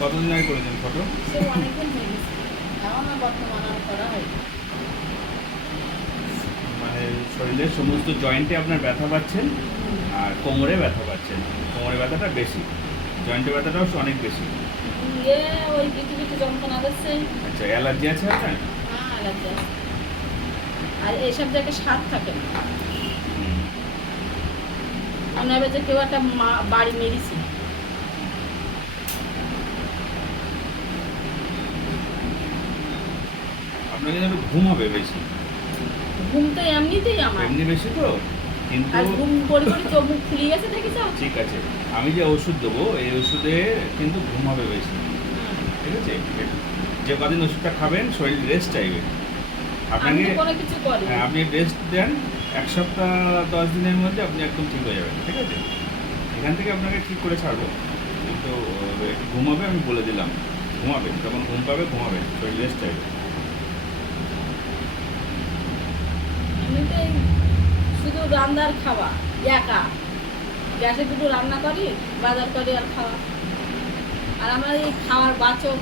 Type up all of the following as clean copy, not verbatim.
কতদিন আগে করেছেন ফটো? সে অনেকদিন হয়ে গেছে, এখনো বর্তমানে আর করা হয়নি। মানে শরীরের সমস্ত জয়েন্টে আপনার ব্যথা পাচ্ছেন আর কোমরে ব্যথা পাচ্ছেন। কোমরে ব্যথাটা বেশি, জয়েন্টে ব্যথাটাও অনেক বেশি। ইয়ে ওই কিছু কিছু যন্ত্রণা দিচ্ছে। আচ্ছা, অ্যালার্জি আছে আপনার? হ্যাঁ, অ্যালার্জি আছে। আর এইসব জায়গায় স্বাদ থাকে না, মনে হবে যে কেউ একটা বাড়ি মেরেছে। আপনাকে যেন ঘুম হবে বেশি। ঘুম তো এমনিতেই আমার, এমনি বেশি তো, কিন্তু আর ঘুম করে করে চোখ মুখ ফুলে গেছে দেখেছ। ঠিক আছে, আমি যে ওষুধ দেবো এই ওষুধে কিন্তু ঘুম হবে বেশি, ঠিক আছে? যে কদিন ওষুধটা খাবেন শরীর রেস্ট চাইবে আমি আপনাকে। তো কোনো কিছু করি হ্যাঁ, আপনি রেস্ট দেন, 1 সপ্তাহ 10 দিনের মধ্যে আপনি একদম ঠিক হয়ে যাবেন, ঠিক আছে? এখান থেকে আপনাকে ঠিক করে ছাড়বো, কিন্তু একটু ঘুমাবে, আমি বলে দিলাম। ঘুমাবে, যখন ঘুম পাবে ঘুমাবে, শরীর রেস্ট চাইবে। এমনিতেই শুধু রান্নার খাওয়া, একা গ্যাসে দুটো রান্না করি, বাজার করি আর খাওয়া। আর আমার এই খাওয়ার বাচক,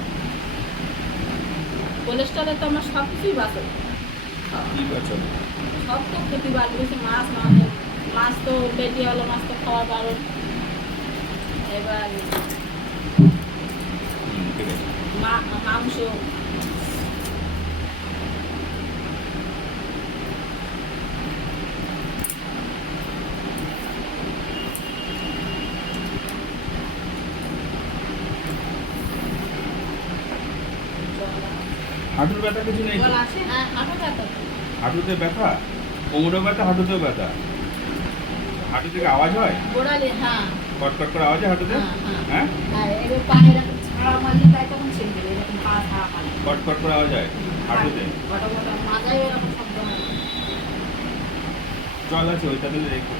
কোলেস্ট্রলে তো আমার সব কিছুই বাচক। কি বছর? সব তো ক্ষতি বাড়ি গেছে। মাছ মাছ মাছ তো পেটিওয়ালা মাছ তো খাওয়া বারণ। এবার ঠিক আছে। মাংস, হাঁটুর ব্যথা কিছু নেই তো? হ্যাঁ, হাঁটু ব্যথা। হাঁটুতে ব্যথা, কোমরেও ব্যথা, হাঁটুতেও ব্যথা। হাঁটু থেকে আওয়াজ হয়? গোড়ালি, হ্যাঁ কটকট করে আওয়াজ হয় হাঁটুতে? হ্যাঁ হ্যাঁ হ্যাঁ, হ্যাঁ, এবার পায়ে এরকম ছাড়া মারলে তাই তখন ছিনবে, এরকম পা ছাড়া মারলে কটকট করে আওয়াজ হয় হাঁটুতে। গোটা গোটা মাথায় এরকম শব্দ হয়। জল আছে ওইটাতে রেখে।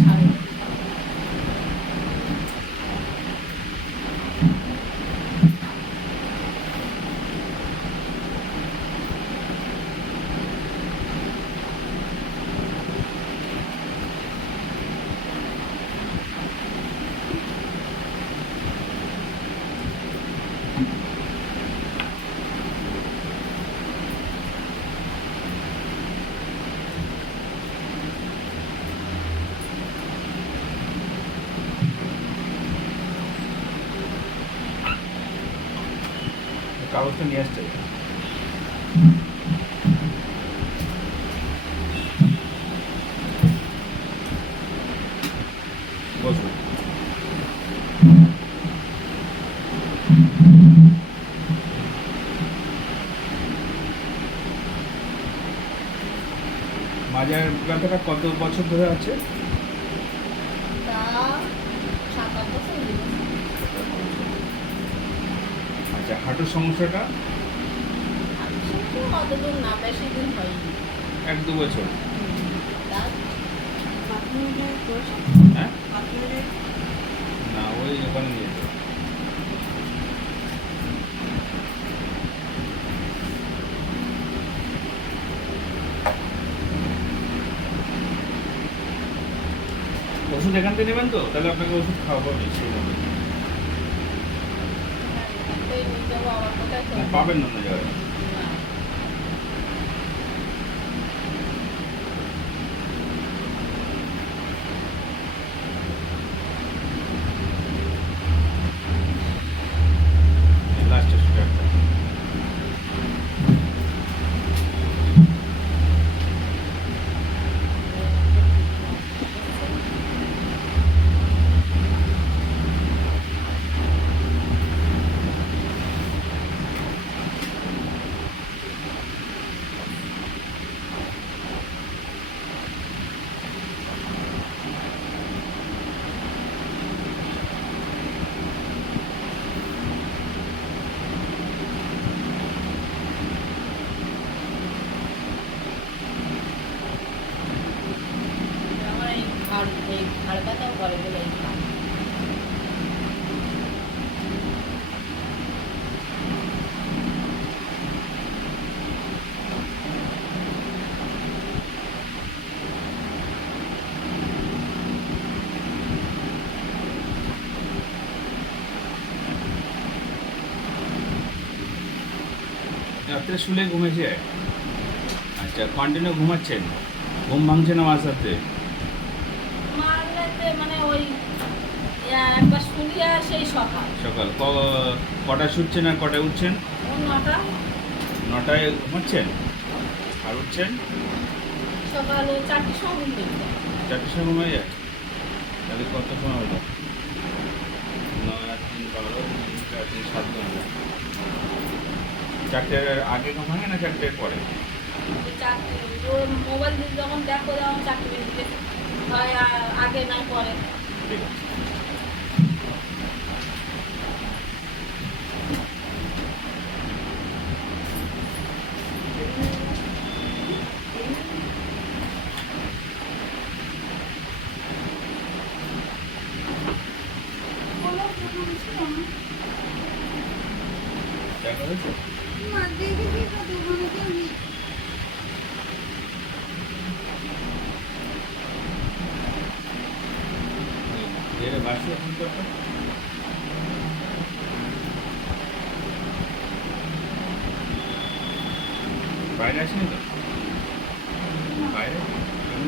ছাড়ে। কাগজটা নিয়ে আসছে। বসুন। মাজার ব্যথাটা কত বছর ধরে আছে? তা 7-8 বছর হয়ে গেছে। আচ্ছা, হাঁটুর সমস্যাটা? আর কিন্তু অতদূর না, বেশি দিন হয়নি। 1-2 বছর? তার হ্যাঁ, না ওই ওখানে নিয়ে যাও। ওষুধ এখান থেকে নেবেন তো, তাহলে আপনাকে ওষুধ খাওয়াবো আমি সেই মতো। নিয়ে যাবো আবার কোথায় না, পাবেন না অন্য জায়গায়। না। লাস্ট ওষুধ একটা। আমার এই ঘাড় ব্যথাও করে বলে এই ঘাড়। রাত্রে শুলে ঘুমেছে? আচ্ছা, কন্টিনিউ ঘুমাচ্ছেন? ঘুম ভাঙছে না মাঝ রাত্রে? মাঝরাতে মানে ওই একবার শুনি আর সেই সকাল সকাল কটায় শুচ্ছেন আর কটায় উঠছেন? ও 9টা 9টায় ঘুমাচ্ছেন আর উঠছেন সকাল ওই 4টের সময় ঘুম পেয়ে যায়। 4টের সময় ঘুমিয়ে যায়? তাহলে কত সময় হলো? 9 আর 3 12 3 4 3 7 ঘন্টা। 4টের আগে ঘুম ভাঙে না 4টের পরে? ওই 4টে ওর মোবাইল দিয়ে যখন দেখো তখন 4টে বেজে গেছে, হয় আগে নয় পরে। ঠিক আছে। দেখা হয়েছে? এর বাসি এখন তো একটা বাইরে আসেনি তো? বাইরে কেন?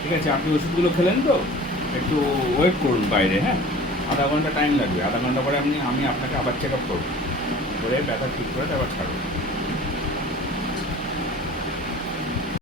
ঠিক আছে, আপনি ওষুধগুলো খেলেন তো? একটু ওয়েট করুন বাইরে, হ্যাঁ? আধা ঘন্টা টাইম লাগবে। আধা ঘন্টা পরে আমি আপনাকে আবার চেক আপ করবো, করে ব্যথা ঠিক করে আবার ছাড়বো।